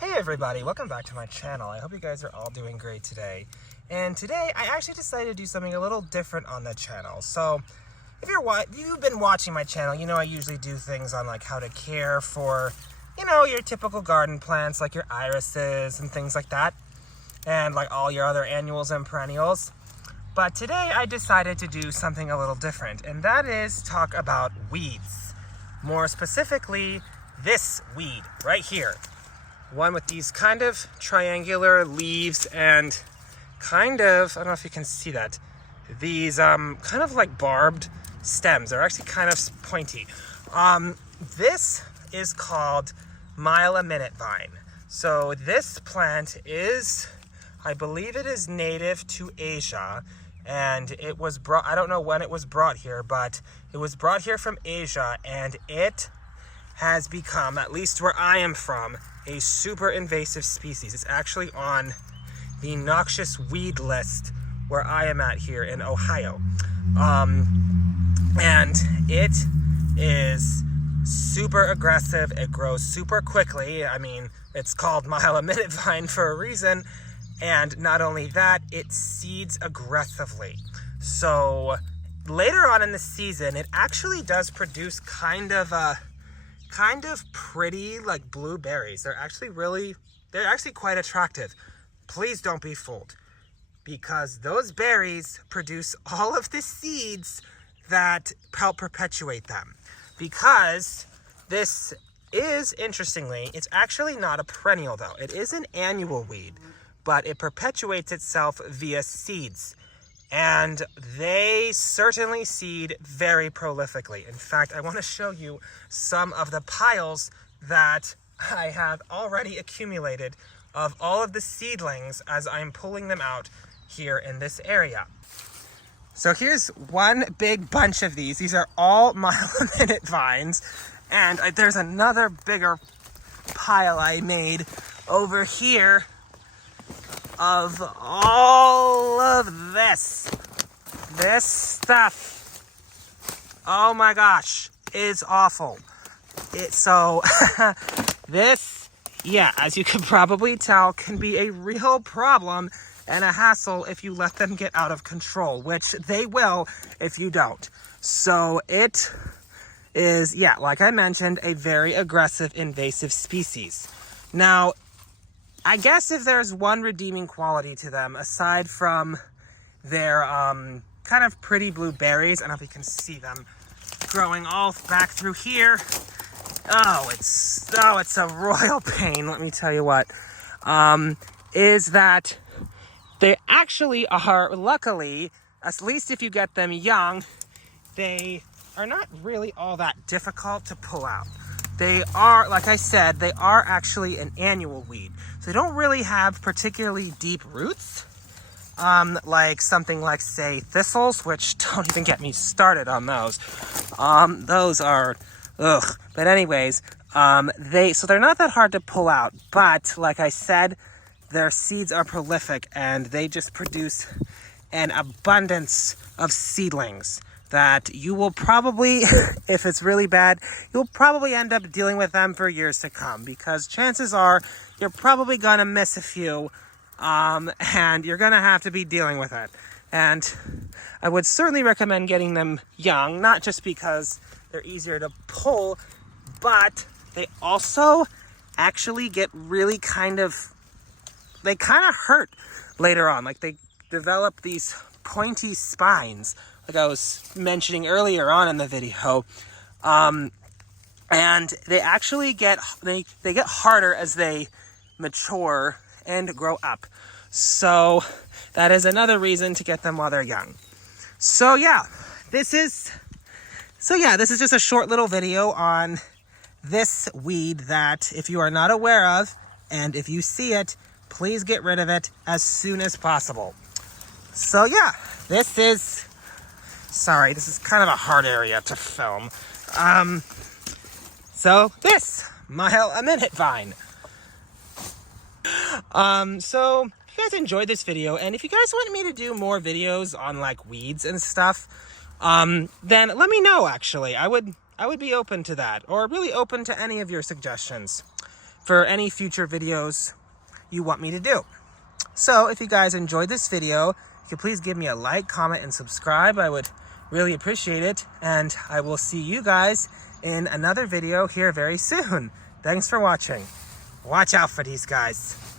Hey everybody, welcome back to my channel. I hope you guys are all doing great today. And today I actually decided to do something a little different on the channel. So if you've been watching my channel, you know I usually do things on like how to care for, your typical garden plants like your irises and things like that. And like all your other annuals and perennials. But today I decided to do something a little different, and that is talk about weeds. More specifically, this weed right here. One with these kind of triangular leaves and kind of, I don't know if you can see that, these kind of like barbed stems. They're actually kind of pointy. This is called mile-a-minute vine. So this plant is, I believe it is native to Asia, and it was brought, I don't know when it was brought here, but it was brought here from Asia, and it has become, at least where I am from, a super invasive species. It's actually on the noxious weed list where I am at here in Ohio. And it is super aggressive. It grows super quickly. I mean, it's called mile-a-minute vine for a reason. And not only that, it seeds aggressively. So later on in the season, it actually does produce kind of pretty like blueberries. They're actually quite attractive. Please don't be fooled, because those berries produce all of the seeds that help perpetuate them. Because this is, interestingly, it's actually not a perennial though. It is an annual weed, but it perpetuates itself via seeds. And they certainly seed very prolifically. In fact, I want to show you some of the piles that I have already accumulated of all of the seedlings as I'm pulling them out here in this area. So here's one big bunch of these. These are all mile-a-minute vines. And there's another bigger pile I made over here of all of this stuff. Oh my gosh, it's awful. This, as you can probably tell, can be a real problem and a hassle if you let them get out of control, which they will if you don't. So it is, like I mentioned, a very aggressive invasive species. Now, I guess if there's one redeeming quality to them, aside from their kind of pretty blue berries, I don't know if you can see them growing all back through here. It's a royal pain, let me tell you what. Is that they actually are, luckily, at least if you get them young, they are not really all that difficult to pull out. They are, like I said, they are actually an annual weed. So they don't really have particularly deep roots, like something like, say, thistles, which don't even get me started on those. Those are, ugh. But anyways, so they're not that hard to pull out. But, like I said, their seeds are prolific, and they just produce an abundance of seedlings that you will probably, if it's really bad, you'll probably end up dealing with them for years to come, because chances are you're probably gonna miss a few, and you're gonna have to be dealing with it. And I would certainly recommend getting them young, not just because they're easier to pull, but they also actually get really they kind of hurt later on. Like they develop these pointy spines, like I was mentioning earlier on in the video, and they actually get harder as they mature and grow up. So that is another reason to get them while they're young. So this is just a short little video on this weed that, if you are not aware of, and if you see it, please get rid of it as soon as possible. So this is kind of a hard area to film. So this mile-a-minute vine. So if you guys enjoyed this video, and if you guys want me to do more videos on like weeds and stuff, then let me know. Actually, I would be open to that, or really open to any of your suggestions. for any future videos you want me to do. So if you guys enjoyed this video, you could please give me a like, comment, and subscribe. I would really appreciate it. And I will see you guys in another video here very soon. Thanks for watching. Watch out for these guys.